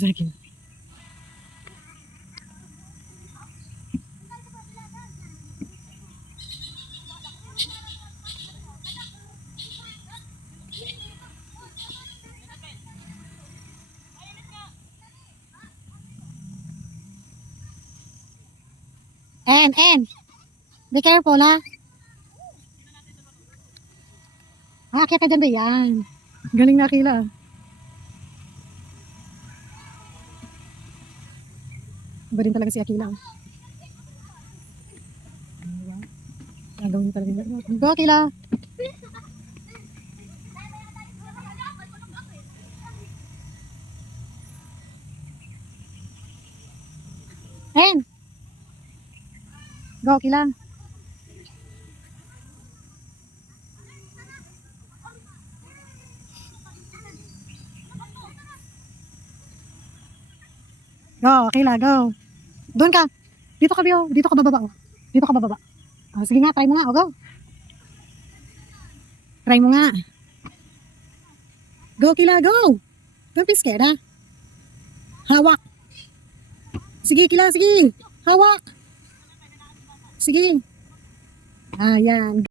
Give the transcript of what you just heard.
sige. En. Be careful, ha? Kaya ka dyan ba yan? Galing na Akila. Iba rin talaga si Akila. Gagawin talaga niya. Go, Akila! En! Go, Akila! Go, Akila, go! Doon ka! Dito ka, Bio! Dito ka bababa, oh. Dito ka bababa. Oh, sige nga, try mo nga, oh, go! Try mo nga. Go, Akila, go! Don't be scared, ha? Hawak! Sige, Akila, sige! Hawak! Sige! Ayan.